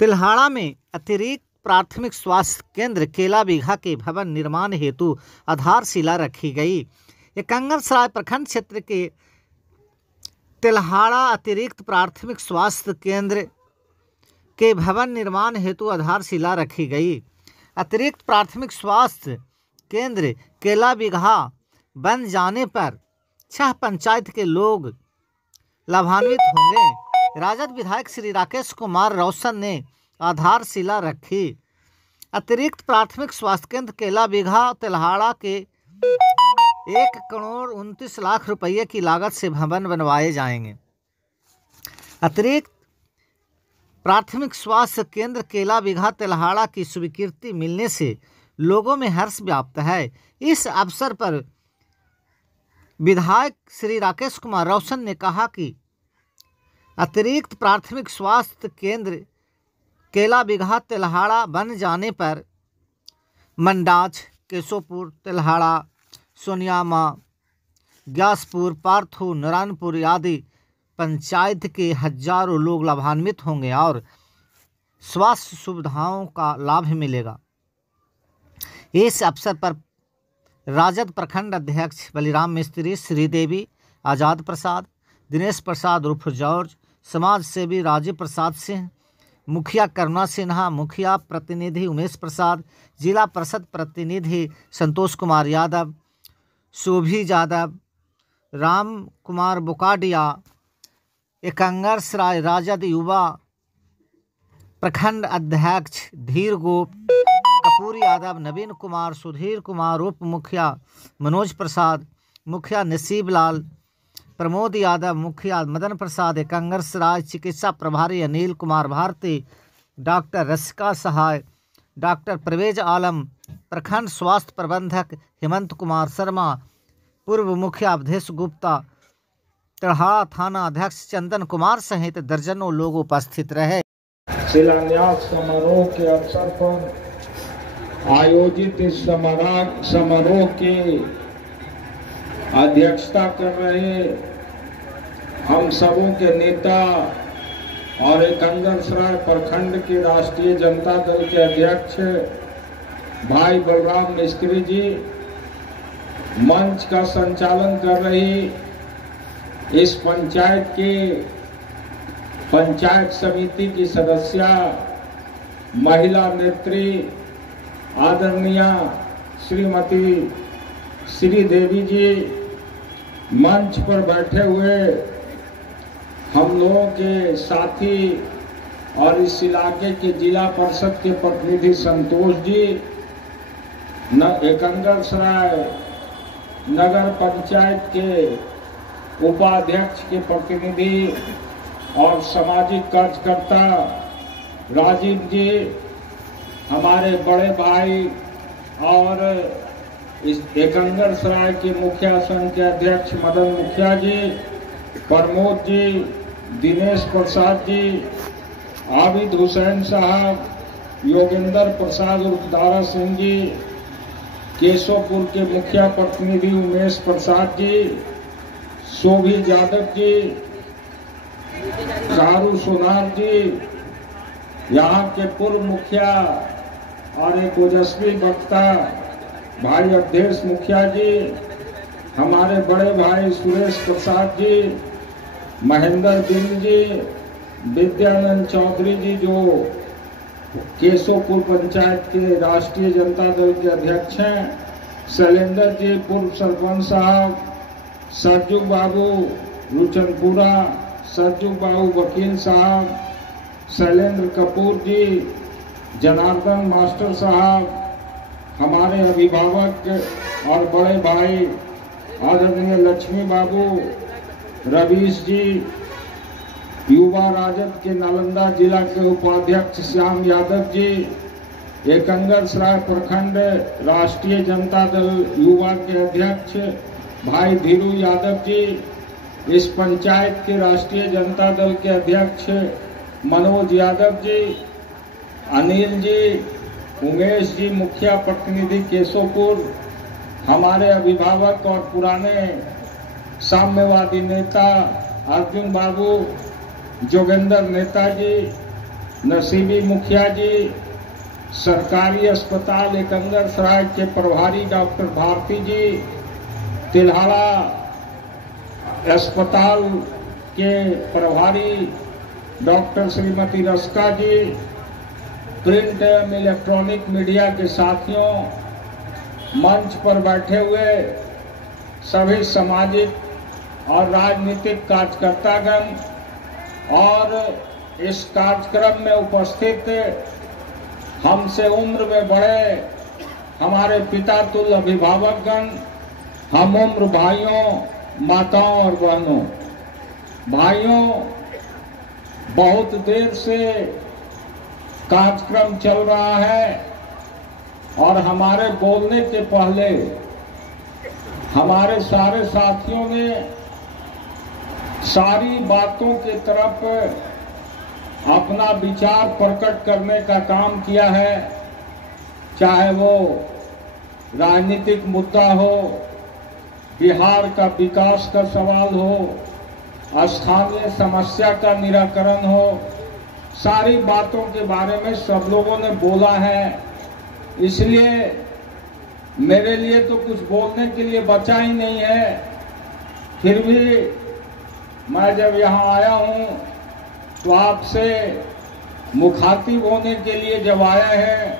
तिल्हाड़ा में अतिरिक्त प्राथमिक स्वास्थ्य केंद्र केला बीघा के भवन निर्माण हेतु आधारशिला रखी गई। एकंगरसराय प्रखंड क्षेत्र के तिल्हाड़ा अतिरिक्त प्राथमिक स्वास्थ्य केंद्र के भवन निर्माण हेतु आधारशिला रखी गई। अतिरिक्त प्राथमिक स्वास्थ्य केंद्र केला बीघा बन जाने पर 6 पंचायत के लोग लाभान्वित होंगे। राजद विधायक श्री राकेश कुमार रोशन ने आधारशिला रखी। अतिरिक्त प्राथमिक स्वास्थ्य केंद्र केला बीघा तिल्हाड़ा के 1,29,00,000 रुपये की लागत से भवन बनवाए जाएंगे। अतिरिक्त प्राथमिक स्वास्थ्य केंद्र केला बीघा तिल्हाड़ा की स्वीकृति मिलने से लोगों में हर्ष व्याप्त है। इस अवसर पर विधायक श्री राकेश कुमार रोशन ने कहा कि अतिरिक्त प्राथमिक स्वास्थ्य केंद्र केला बीघा तिल्हाड़ा बन जाने पर मंडाच, केशोपुर, तिल्हाड़ा, सोनियामा, ग्यासपुर, पार्थू, नारायणपुर आदि पंचायत के हजारों लोग लाभान्वित होंगे और स्वास्थ्य सुविधाओं का लाभ मिलेगा। इस अवसर पर राजद प्रखंड अध्यक्ष बलिराम मिस्त्री, श्रीदेवी, आज़ाद प्रसाद, दिनेश प्रसाद उर्फ जॉर्ज, समाज सेवी राजीव प्रसाद सिंह, मुखिया करुणा सिन्हा, मुखिया प्रतिनिधि उमेश प्रसाद, जिला परिषद प्रतिनिधि संतोष कुमार यादव, शोभी यादव, राम कुमार बुकाडिया, एकंगरसराय राजद युवा प्रखंड अध्यक्ष धीर गोप, कपूर यादव, नवीन कुमार, सुधीर कुमार, उप मुखिया मनोज प्रसाद, मुखिया नसीब लाल, प्रमोद यादव, मुखिया मदन प्रसाद, एकंगरसराय चिकित्सा प्रभारी अनिल कुमार भारती, डॉक्टर रसिका सहाय, डॉक्टर परवेज आलम, प्रखंड स्वास्थ्य प्रबंधक हेमंत कुमार शर्मा, पूर्व मुखिया अवधेश गुप्ता, तिल्हाड़ा थाना अध्यक्ष चंदन कुमार सहित दर्जनों लोग उपस्थित रहे। शिलान्यास समारोह के अवसर पर आयोजित इस समारोह की अध्यक्षता कर रहे हम सबों के नेता और एकंगरसराय प्रखंड के राष्ट्रीय जनता दल के अध्यक्ष भाई बलराम मिस्त्री जी, मंच का संचालन कर रही इस पंचायत की पंचायत समिति की सदस्या महिला नेत्री आदरणीय श्रीमती श्रीदेवी जी, मंच पर बैठे हुए हम लोगों के साथी और इस इलाके के जिला परिषद के प्रतिनिधि संतोष जी, एकंगरसराय नगर पंचायत के उपाध्यक्ष के प्रतिनिधि और सामाजिक कार्यकर्ता राजीव जी, हमारे बड़े भाई और इस एकंगरसराय के मुखिया संघ के अध्यक्ष मदन मुखिया जी, प्रमोद जी, दिनेश प्रसाद जी, आबिद हुसैन साहब, योगेंद्र प्रसाद उर्फ दारा सिंह जी, केशोपुर के मुखिया प्रतिनिधि उमेश प्रसाद जी, शोभी यादव जी, चारू सोनार जी, यहाँ के पूर्व मुखिया और एक ओजस्वी वक्ता भाई अवधेश मुखिया जी, हमारे बड़े भाई सुरेश प्रसाद जी, महेंद्र बिंद जी, विद्यानंद चौधरी जी जो केशोपुर पंचायत के राष्ट्रीय जनता दल के अध्यक्ष हैं, शैलेंद्र जी पूर्व सरपंच साहब, सरजू बाबू रुचनपुरा, सरजू बाबू वकील साहब, शैलेंद्र कपूर जी, जनार्दन मास्टर साहब, हमारे अभिभावक और बड़े भाई आदरणीय लक्ष्मी बाबू, रवीश जी, युवा राजद के नालंदा जिला के उपाध्यक्ष श्याम यादव जी, एकंगरसराय प्रखंड राष्ट्रीय जनता दल युवा के अध्यक्ष भाई धीरू यादव जी, इस पंचायत के राष्ट्रीय जनता दल के अध्यक्ष मनोज यादव जी, अनिल जी, उमेश जी, मुखिया प्रतिनिधि केशोपुर, हमारे अभिभावक और पुराने साम्यवादी नेता अर्जुन बाबू, जोगेंद्र नेताजी, नसीबी मुखिया जी, सरकारी अस्पताल एकंदर सराय के प्रभारी डॉक्टर भारती जी, तिल्हाड़ा अस्पताल के प्रभारी डॉक्टर श्रीमती रस्का जी, प्रिंट एवं इलेक्ट्रॉनिक मीडिया के साथियों, मंच पर बैठे हुए सभी सामाजिक और राजनीतिक कार्यकर्तागण और इस कार्यक्रम में उपस्थित हमसे उम्र में बड़े हमारे पिता तुल्य अभिभावकगण, हम उम्र भाइयों, माताओं और बहनों, भाइयों, बहुत देर से कार्यक्रम चल रहा है और हमारे बोलने के पहले हमारे सारे साथियों ने सारी बातों की तरफ अपना विचार प्रकट करने का काम किया है, चाहे वो राजनीतिक मुद्दा हो, बिहार का विकास का सवाल हो, स्थानीय समस्या का निराकरण हो, सारी बातों के बारे में सब लोगों ने बोला है। इसलिए मेरे लिए तो कुछ बोलने के लिए बचा ही नहीं है। फिर भी मैं जब यहाँ आया हूँ तो आपसे मुखातिब होने के लिए जब आया है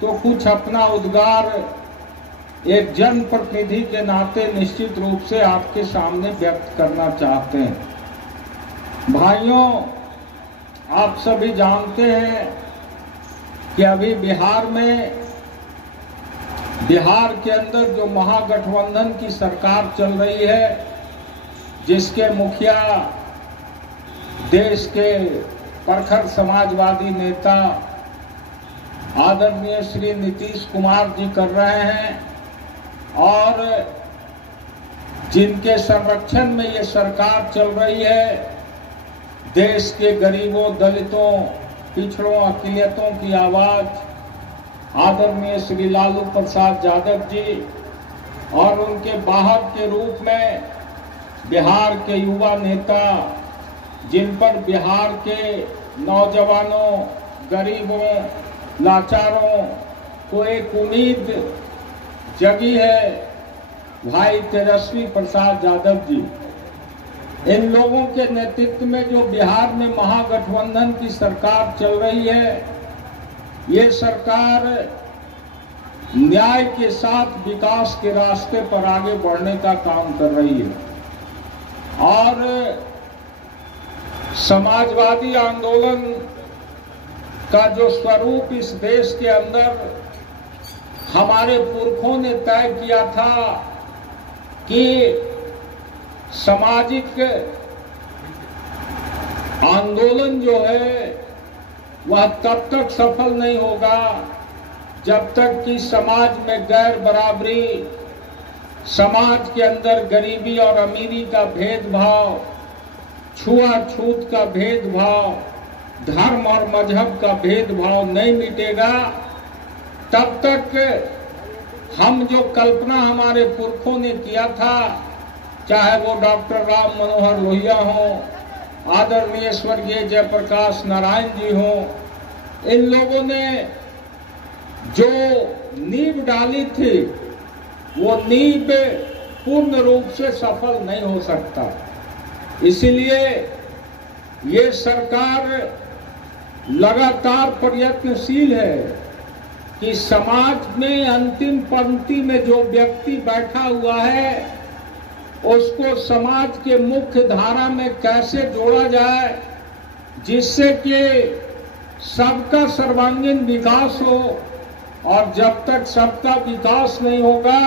तो कुछ अपना उद्गार एक जनप्रतिनिधि के नाते निश्चित रूप से आपके सामने व्यक्त करना चाहते हैं। भाइयों, आप सभी जानते हैं कि अभी बिहार के अंदर जो महागठबंधन की सरकार चल रही है, जिसके मुखिया देश के प्रखर समाजवादी नेता आदरणीय श्री नीतीश कुमार जी कर रहे हैं और जिनके संरक्षण में ये सरकार चल रही है, देश के गरीबों, दलितों, पिछड़ों, अकिलियतों की आवाज आदरणीय श्री लालू प्रसाद यादव जी और उनके वाहक के रूप में बिहार के युवा नेता, जिन पर बिहार के नौजवानों, गरीबों, लाचारों को एक उम्मीद जगी है, भाई तेजस्वी प्रसाद यादव जी। इन लोगों के नेतृत्व में जो बिहार में महागठबंधन की सरकार चल रही है, ये सरकार न्याय के साथ विकास के रास्ते पर आगे बढ़ने का काम कर रही है और समाजवादी आंदोलन का जो स्वरूप इस देश के अंदर हमारे पुरखों ने तय किया था कि सामाजिक आंदोलन जो है वह तब तक सफल नहीं होगा जब तक कि समाज में गैर बराबरी, समाज के अंदर गरीबी और अमीरी का भेदभाव, छुआछूत का भेदभाव, धर्म और मजहब का भेदभाव नहीं मिटेगा, तब तक हम जो कल्पना हमारे पुरखों ने किया था, चाहे वो डॉक्टर राम मनोहर लोहिया हो, आदरणीय स्वर्गीय जयप्रकाश नारायण जी हो, इन लोगों ने जो नींव डाली थी वो नींव पूर्ण रूप से सफल नहीं हो सकता। इसलिए ये सरकार लगातार प्रयत्नशील है कि समाज में अंतिम पंक्ति में जो व्यक्ति बैठा हुआ है उसको समाज के मुख्य धारा में कैसे जोड़ा जाए, जिससे कि सबका सर्वांगीण विकास हो। और जब तक सबका विकास नहीं होगा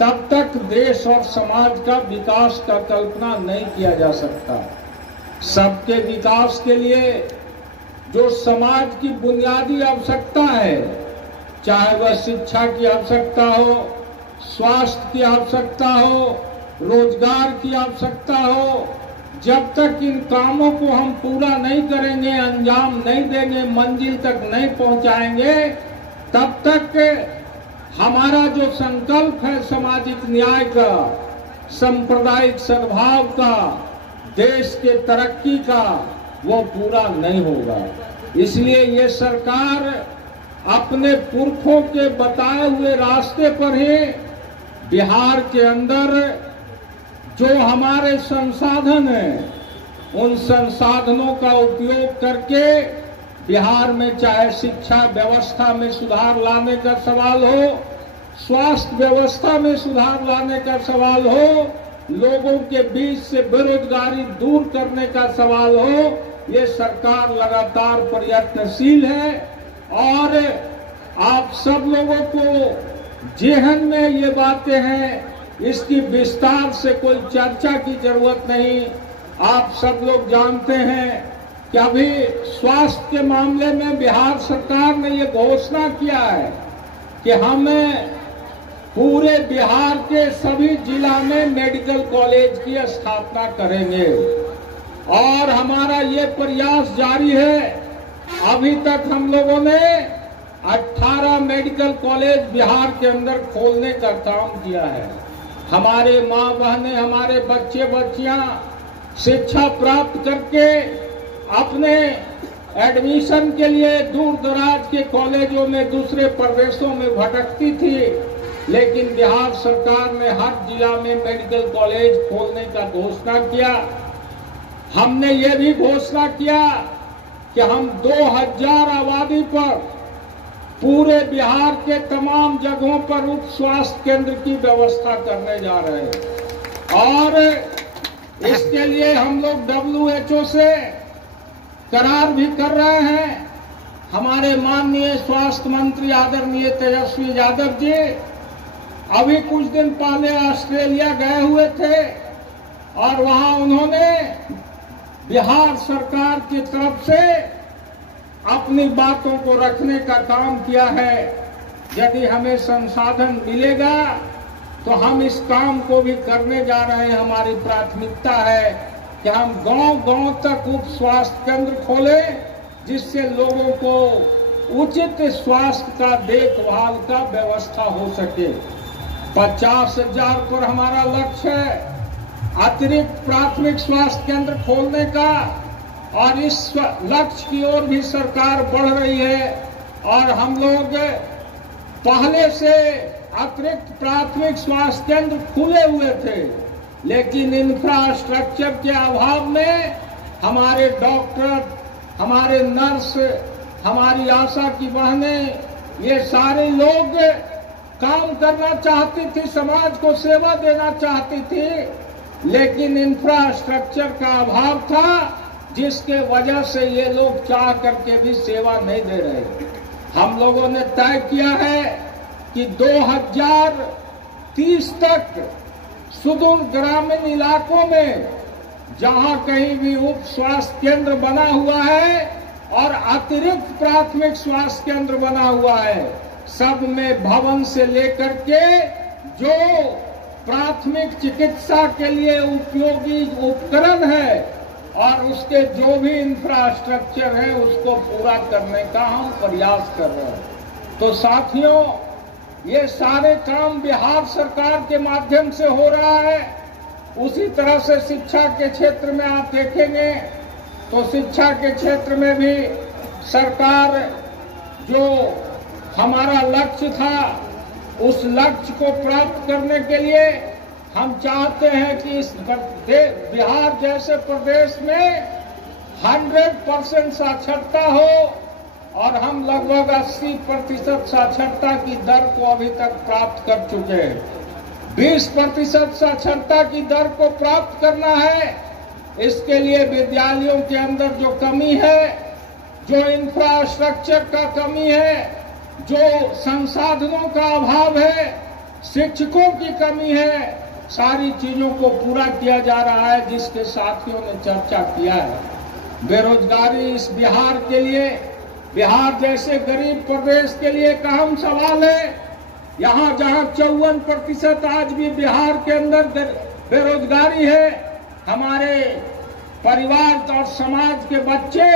तब तक देश और समाज का विकास का कल्पना नहीं किया जा सकता। सबके विकास के लिए जो समाज की बुनियादी आवश्यकता है, चाहे वह शिक्षा की आवश्यकता हो, स्वास्थ्य की आवश्यकता हो, रोजगार की आवश्यकता हो, जब तक इन कामों को हम पूरा नहीं करेंगे, अंजाम नहीं देंगे, मंजिल तक नहीं पहुंचाएंगे, तब तक हमारा जो संकल्प है सामाजिक न्याय का, सांप्रदायिक सद्भाव का, देश के तरक्की का, वो पूरा नहीं होगा। इसलिए ये सरकार अपने पुरखों के बताए हुए रास्ते पर ही बिहार के अंदर जो हमारे संसाधन हैं, उन संसाधनों का उपयोग करके बिहार में चाहे शिक्षा व्यवस्था में सुधार लाने का सवाल हो, स्वास्थ्य व्यवस्था में सुधार लाने का सवाल हो, लोगों के बीच से बेरोजगारी दूर करने का सवाल हो, ये सरकार लगातार प्रयत्नशील है। और आप सब लोगों को जेहन में ये बातें हैं, इसकी विस्तार से कोई चर्चा की जरूरत नहीं। आप सब लोग जानते हैं कि अभी स्वास्थ्य के मामले में बिहार सरकार ने ये घोषणा किया है कि हमें पूरे बिहार के सभी जिला में मेडिकल कॉलेज की स्थापना करेंगे और हमारा ये प्रयास जारी है। अभी तक हम लोगों ने 18 मेडिकल कॉलेज बिहार के अंदर खोलने का काम किया है। हमारे माँ बहनें, हमारे बच्चे बच्चियां शिक्षा प्राप्त करके अपने एडमिशन के लिए दूर दराज के कॉलेजों में दूसरे प्रदेशों में भटकती थी, लेकिन बिहार सरकार ने हर जिला में मेडिकल कॉलेज खोलने का घोषणा किया। हमने ये भी घोषणा किया कि हम 2000 आबादी पर पूरे बिहार के तमाम जगहों पर उप स्वास्थ्य केंद्र की व्यवस्था करने जा रहे हैं और इसके लिए हम लोग WHO से करार भी कर रहे हैं। हमारे माननीय स्वास्थ्य मंत्री आदरणीय तेजस्वी यादव जी अभी कुछ दिन पहले ऑस्ट्रेलिया गए हुए थे और वहां उन्होंने बिहार सरकार की तरफ से अपनी बातों को रखने का काम किया है। यदि हमें संसाधन मिलेगा तो हम इस काम को भी करने जा रहे हैं। हमारी प्राथमिकता है कि हम गांव-गांव तक उप स्वास्थ्य केंद्र खोलें, जिससे लोगों को उचित स्वास्थ्य का देखभाल का व्यवस्था हो सके। 50,000 पर हमारा लक्ष्य है अतिरिक्त प्राथमिक स्वास्थ्य केंद्र खोलने का और इस लक्ष्य की ओर भी सरकार बढ़ रही है। और हम लोग पहले से अतिरिक्त प्राथमिक स्वास्थ्य केंद्र खुले हुए थे, लेकिन इंफ्रास्ट्रक्चर के अभाव में हमारे डॉक्टर, हमारे नर्स, हमारी आशा की बहनें, ये सारे लोग काम करना चाहती थी, समाज को सेवा देना चाहती थी, लेकिन इंफ्रास्ट्रक्चर का अभाव था, जिसके वजह से ये लोग चाह करके भी सेवा नहीं दे रहे। हम लोगों ने तय किया है कि 2030 तक सुदूर ग्रामीण इलाकों में जहां कहीं भी उप स्वास्थ्य केंद्र बना हुआ है और अतिरिक्त प्राथमिक स्वास्थ्य केंद्र बना हुआ है, सब में भवन से लेकर के जो प्राथमिक चिकित्सा के लिए उपयोगी उपकरण है और उसके जो भी इंफ्रास्ट्रक्चर है उसको पूरा करने का हम प्रयास कर रहे हैं। तो साथियों, ये सारे काम बिहार सरकार के माध्यम से हो रहा है। उसी तरह से शिक्षा के क्षेत्र में आप देखेंगे तो शिक्षा के क्षेत्र में भी सरकार जो हमारा लक्ष्य था, उस लक्ष्य को प्राप्त करने के लिए हम चाहते हैं कि इस बिहार जैसे प्रदेश में 100% साक्षरता हो और हम लगभग 80% साक्षरता की दर को अभी तक प्राप्त कर चुके हैं। 20% साक्षरता की दर को प्राप्त करना है। इसके लिए विद्यालयों के अंदर जो कमी है, जो इंफ्रास्ट्रक्चर का कमी है, जो संसाधनों का अभाव है, शिक्षकों की कमी है, सारी चीजों को पूरा किया जा रहा है, जिसके साथियों ने चर्चा किया है। बेरोजगारी इस बिहार के लिए, बिहार जैसे गरीब प्रदेश के लिए एक अहम सवाल है। यहाँ जहाँ 54% आज भी बिहार के अंदर बेरोजगारी है, हमारे परिवार और समाज के बच्चे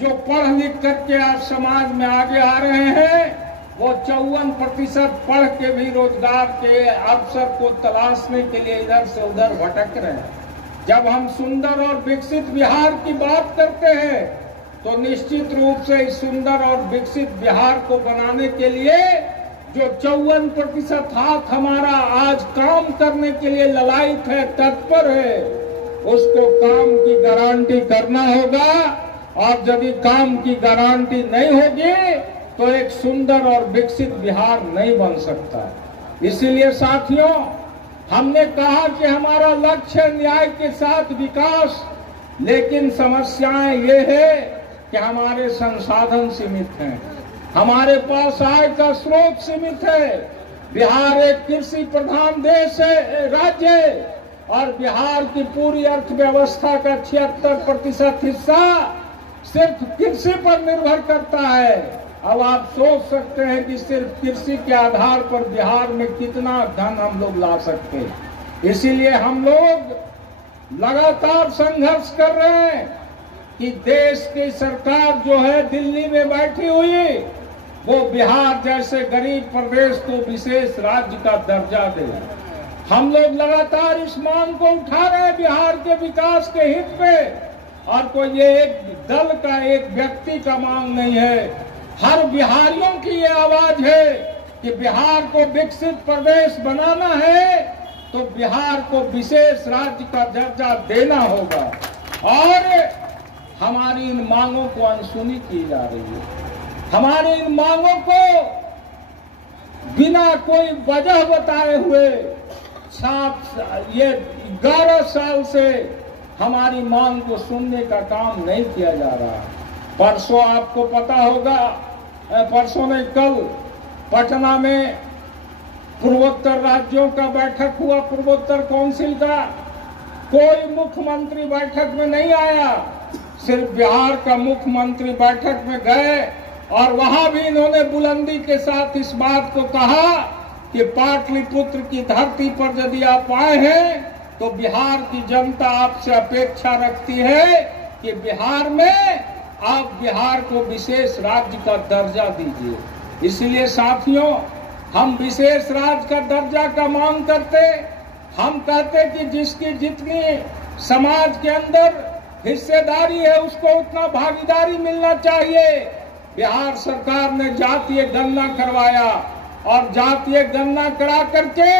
जो पढ़ लिख करके आज समाज में आगे आ रहे हैं, वो 54% पढ़ के भी रोजगार के अवसर को तलाशने के लिए इधर से उधर भटक रहे हैं। जब हम सुंदर और विकसित बिहार की बात करते हैं तो निश्चित रूप से इस सुंदर और विकसित बिहार को बनाने के लिए जो 54% हाथ हमारा आज काम करने के लिए ललायत है, तत्पर है, उसको काम की गारंटी करना होगा। और यदि काम की गारंटी नहीं होगी तो एक सुंदर और विकसित बिहार नहीं बन सकता। इसीलिए साथियों, हमने कहा कि हमारा लक्ष्य न्याय के साथ विकास, लेकिन समस्याएं ये है कि हमारे संसाधन सीमित हैं, हमारे पास आय का स्रोत सीमित है। बिहार एक कृषि प्रधान देश है, राज्य है, और बिहार की पूरी अर्थव्यवस्था का 76% हिस्सा सिर्फ कृषि पर निर्भर करता है। अब आप सोच सकते हैं कि सिर्फ कृषि के आधार पर बिहार में कितना धन हम लोग ला सकते हैं। इसीलिए हम लोग लगातार संघर्ष कर रहे हैं कि देश की सरकार जो है दिल्ली में बैठी हुई, वो बिहार जैसे गरीब प्रदेश को विशेष राज्य का दर्जा दे। हम लोग लगातार इस मांग को उठा रहे हैं बिहार के विकास के हित में, और कोई ये एक दल का, एक व्यक्ति का मांग नहीं है। हर बिहारियों की ये आवाज है कि बिहार को विकसित प्रदेश बनाना है तो बिहार को विशेष राज्य का दर्जा देना होगा। और हमारी इन मांगों को अनसुनी की जा रही है। हमारी इन मांगों को बिना कोई वजह बताए हुए 11 साल से हमारी मांग को सुनने का काम नहीं किया जा रहा। परसों आपको पता होगा, परसों ने कल पटना में पूर्वोत्तर राज्यों का बैठक हुआ, पूर्वोत्तर काउंसिल का। कोई मुख्यमंत्री बैठक में नहीं आया, सिर्फ बिहार का मुख्यमंत्री बैठक में गए और वहां भी इन्होंने बुलंदी के साथ इस बात को कहा कि पाटलिपुत्र की धरती पर यदि आप आए हैं तो बिहार की जनता आपसे अपेक्षा रखती है कि बिहार में आप बिहार को विशेष राज्य का दर्जा दीजिए। इसलिए साथियों, हम विशेष राज्य का दर्जा का मांग करते। हम कहते कि जिसकी जितनी समाज के अंदर हिस्सेदारी है उसको उतना भागीदारी मिलना चाहिए। बिहार सरकार ने जातीय गणना करवाया और जातीय गणना करा करके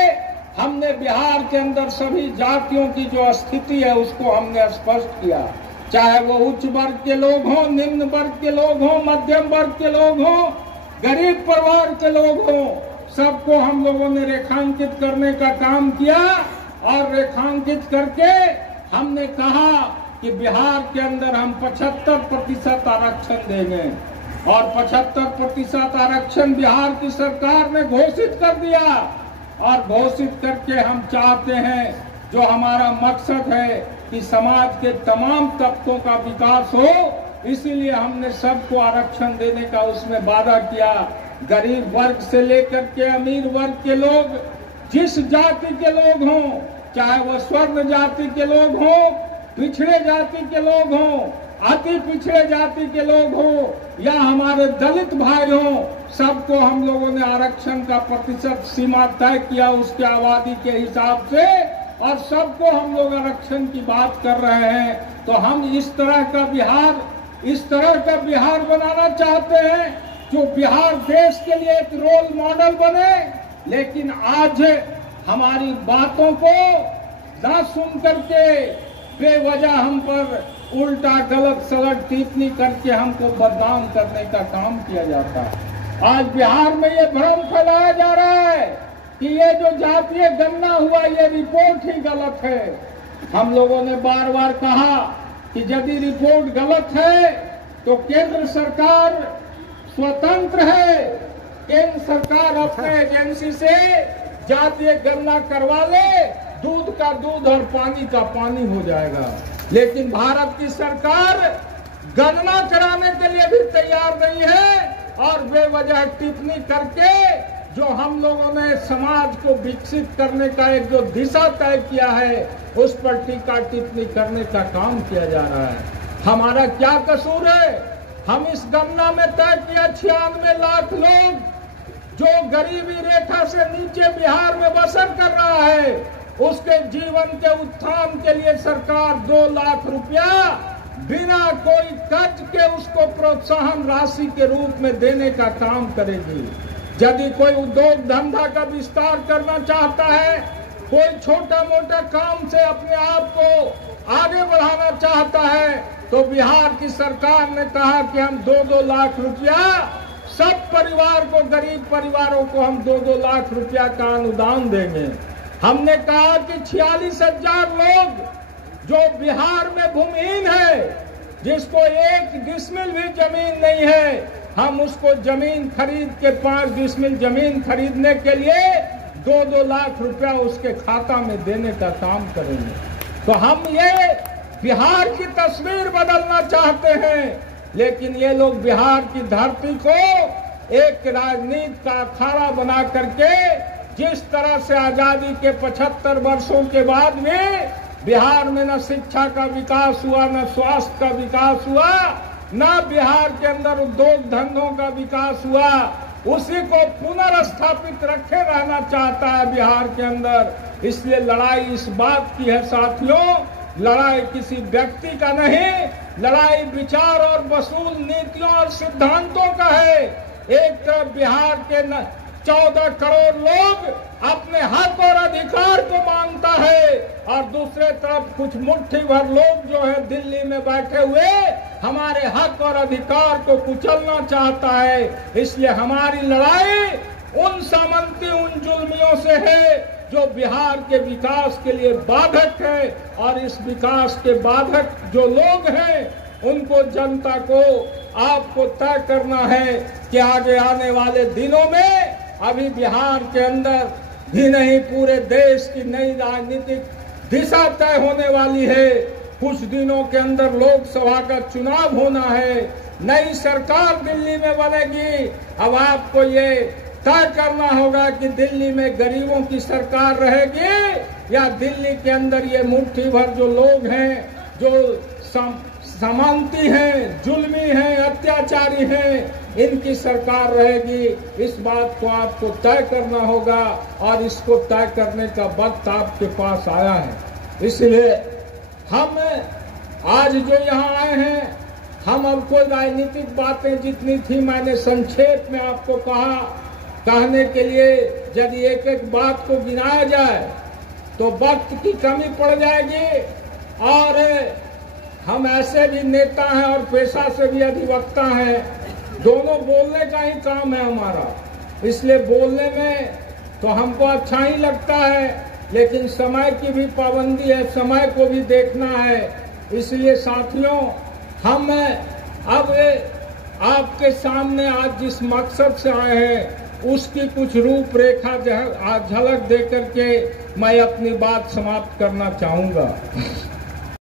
हमने बिहार के अंदर सभी जातियों की जो स्थिति है उसको हमने स्पष्ट किया। चाहे वो उच्च वर्ग के लोग हों, निम्न वर्ग के लोग हों, मध्यम वर्ग के लोग हों, गरीब परिवार के लोग हों, सबको हम लोगों ने रेखांकित करने का काम किया। और रेखांकित करके हमने कहा कि बिहार के अंदर हम 75% आरक्षण देंगे। और 75% आरक्षण बिहार की सरकार ने घोषित कर दिया। और घोषित करके हम चाहते हैं, जो हमारा मकसद है कि समाज के तमाम तबकों का विकास हो, इसीलिए हमने सबको आरक्षण देने का उसमें वादा किया। गरीब वर्ग से लेकर के अमीर वर्ग के लोग, जिस जाति के लोग हों, चाहे वो स्वर्ण जाति के लोग हों, पिछड़े जाति के लोग हों, अति पिछड़े जाति के लोग हों, या हमारे दलित भाई हों, सबको हम लोगों ने आरक्षण का प्रतिशत सीमा तय किया उसके आबादी के हिसाब से, और सबको हम लोग आरक्षण की बात कर रहे हैं। तो हम इस तरह का बिहार बनाना चाहते हैं जो बिहार देश के लिए एक रोल मॉडल बने। लेकिन आज हमारी बातों को ना सुन करके बेवजह हम पर उल्टा गलत सलट टिप्पणी करके हमको बदनाम करने का काम किया जाता है। आज बिहार में ये भ्रम फैलाया जा रहा है कि ये जो जातीय गणना हुआ ये रिपोर्ट ही गलत है। हम लोगों ने बार बार कहा कि यदि रिपोर्ट गलत है तो केंद्र सरकार स्वतंत्र है, केंद्र सरकार अपने एजेंसी से जातीय गणना करवा ले, दूध का दूध और पानी का पानी हो जाएगा। लेकिन भारत की सरकार गणना कराने के लिए भी तैयार नहीं है और बेवजह टिप्पणी करके जो हम लोगों ने समाज को विकसित करने का एक जो दिशा तय किया है उस पर टीका टिप्पणी करने का काम किया जा रहा है। हमारा क्या कसूर है? हम इस गणना में तय किया 96 लाख लोग जो गरीबी रेखा से नीचे बिहार में बसर कर रहा है, उसके जीवन के उत्थान के लिए सरकार 2 लाख रुपया बिना कोई कर्ज के उसको प्रोत्साहन राशि के रूप में देने का काम करेगी। यदि कोई उद्योग धंधा का विस्तार करना चाहता है, कोई छोटा मोटा काम से अपने आप को आगे बढ़ाना चाहता है, तो बिहार की सरकार ने कहा कि हम 2-2 लाख रुपया सब परिवार को, गरीब परिवारों को हम 2-2 लाख रुपया का अनुदान देंगे। हमने कहा कि 46,000 लोग जो बिहार में भूमिहीन है, जिसको 1 डिसमिल भी जमीन नहीं है, हम उसको जमीन खरीद के 5 डिसमिल जमीन खरीदने के लिए 2-2 लाख रुपया उसके खाता में देने का काम करेंगे। तो हम ये बिहार की तस्वीर बदलना चाहते हैं, लेकिन ये लोग बिहार की धरती को एक राजनीति का अखाड़ा बना करके, जिस तरह से आजादी के 75 वर्षों के बाद में बिहार में न शिक्षा का विकास हुआ, न स्वास्थ्य का विकास हुआ, न बिहार के अंदर उद्योग धंधों का विकास हुआ, उसी को पुनर्स्थापित रखे रहना चाहता है बिहार के अंदर। इसलिए लड़ाई इस बात की है साथियों, लड़ाई किसी व्यक्ति का नहीं, लड़ाई विचार और वसूल नीतियों और सिद्धांतों का है। एक तरफ बिहार के 14 करोड़ लोग अपने हक और अधिकार को मांगता है, और दूसरे तरफ कुछ मुट्ठी भर लोग जो है दिल्ली में बैठे हुए हमारे हक और अधिकार को कुचलना चाहता है। इसलिए हमारी लड़ाई उन सामंती, उन जुल्मियों से है जो बिहार के विकास के लिए बाधक है, और इस विकास के बाधक जो लोग हैं उनको, जनता को, आपको तय करना है कि आगे आने वाले दिनों में, अभी बिहार के अंदर ही नहीं पूरे देश की नई राजनीतिक दिशा तय होने वाली है। कुछ दिनों के अंदर लोकसभा का चुनाव होना है, नई सरकार दिल्ली में बनेगी। अब आपको ये तय करना होगा कि दिल्ली में गरीबों की सरकार रहेगी, या दिल्ली के अंदर ये मुट्ठी भर जो लोग हैं, जो सामंती हैं, जुल्मी हैं, अत्याचारी हैं, इनकी सरकार रहेगी। इस बात को आपको तय करना होगा, और इसको तय करने का वक्त आपके पास आया है। इसलिए हम आज जो यहाँ आए हैं, हम अब कोई राजनीतिक बातें जितनी थी मैंने संक्षेप में आपको कहा। कहने के लिए यदि एक एक बात को गिनाया जाए तो वक्त की कमी पड़ जाएगी, और हम ऐसे भी नेता हैं और पेशा से भी अधिवक्ता हैं, दोनों बोलने का ही काम है हमारा। इसलिए बोलने में तो हमको अच्छा ही लगता है, लेकिन समय की भी पाबंदी है, समय को भी देखना है। इसलिए साथियों, हम अब आपके सामने आज जिस मकसद से आए हैं उसकी कुछ रूपरेखा झलक दे करके मैं अपनी बात समाप्त करना चाहूंगा।